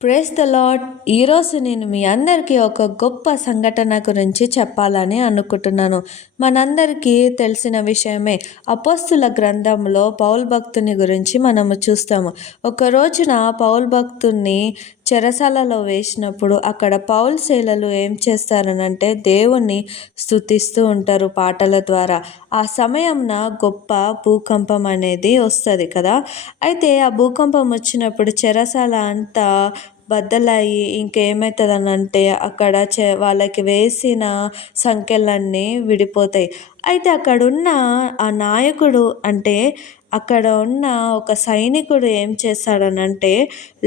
Praise the lord. ఈరోజు నేను మీ అందరికీ ఒక గొప్ప సంఘటన గురించి చెప్పాలని అనుకుంటున్నాను. మనందరికీ తెలిసిన విషయమే. అపోస్తుల గ్రంథంలో పౌలు భక్తుని గురించి మనము చూస్తాము. ఒక రోజున పౌలు భక్తుని చెరసాలలో వేసినప్పుడు అక్కడ పౌలు శీలలు ఏం చేస్తారనంటే దేవుణ్ణి స్తుతిస్తూ ఉంటారు పాటల ద్వారా. ఆ సమయంన గొప్ప భూకంపం అనేది వస్తుంది కదా. అయితే ఆ భూకంపం వచ్చినప్పుడు చెరసాల అంతా బద్దలయ్యి ఇంకేమవుతుందనంటే అక్కడ వాళ్ళకి వేసిన సంఖ్యలన్నీ విడిపోతాయి. అయితే అక్కడున్న ఆ నాయకుడు అంటే అక్కడ ఉన్న ఒక సైనికుడు ఏం చేస్తాడనంటే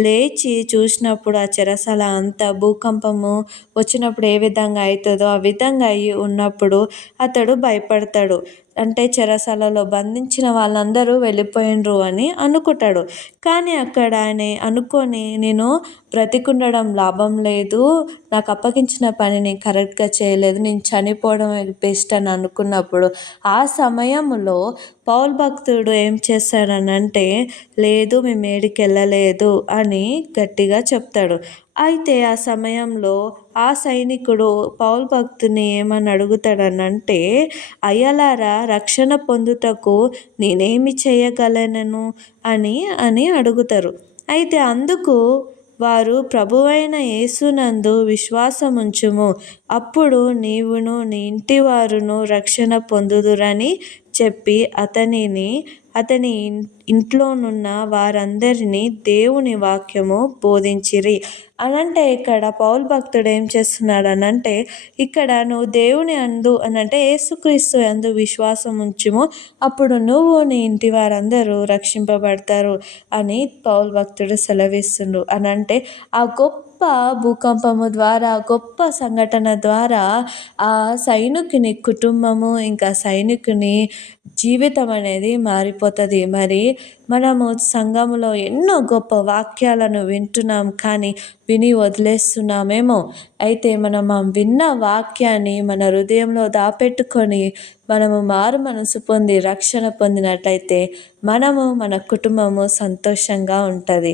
లేచి చూసినప్పుడు ఆ చెరసాల అంతా భూకంపము వచ్చినప్పుడు ఏ విధంగా అవుతుందో ఆ విధంగా అయి ఉన్నప్పుడు అతడు భయపడతాడు. అంటే చెరసాలలో బంధించిన వాళ్ళందరూ వెళ్ళిపోయిండ్రు అని అనుకుంటాడు. కానీ అక్కడ ఆయన అనుకొని నేను బ్రతికుండడం లాభం లేదు, నాకు అప్పగించిన పని నేను కరెక్ట్గా చేయలేదు, నేను చనిపోవడం బెస్ట్ అని అనుకున్నప్పుడు ఆ సమయంలో పౌలు భక్తుడు ఏం చేస్తాడనంటే లేదు మేము ఏడికి వెళ్ళలేదు అని గట్టిగా చెప్తాడు. అయితే ఆ సమయంలో ఆ సైనికుడు పౌలు భక్తుని ఏమని అడుగుతాడనంటే అయ్యలారా రక్షణ పొందుటకు నేనేమి చేయగలను అని అని అడుగుతారు. అయితే అందుకు వారు ప్రభువైన యేసునందు విశ్వాసముంచుము, అప్పుడు నీవును నీ ఇంటి వారును రక్షణ పొందుదురని చెప్పి అతని ఇంట్లోనున్న వారందరినీ దేవుని వాక్యము బోధించిరి. అనంటే ఇక్కడ పౌలు భక్తుడు ఏం చేస్తున్నాడు అనంటే ఇక్కడ నువ్వు దేవుని అందు అనంటే యేసుక్రీస్తు అందు విశ్వాసం ఉంచుము, అప్పుడు నువ్వు నీ ఇంటి వారందరూ రక్షింపబడతారు అని పౌలు భక్తుడు సెలవిస్తుండు. అనంటే ఆ గొప్ప భూకంపము ద్వారా గొప్ప సంఘటన ద్వారా ఆ సైనికుని కుటుంబము ఇంకా సైనికుని జీవితం అనేది మారిపోతుంది. మరి మనము సంఘములో ఎన్నో గొప్ప వాక్యాలను వింటున్నాం కానీ విని వదిలేస్తున్నామేమో. అయితే మనం ఆ విన్న వాక్యాన్ని మన హృదయంలో దాపెట్టుకొని మనము మారు మనసు పొంది రక్షణ పొందినట్లయితే మనము మన కుటుంబము సంతోషంగా ఉంటుంది.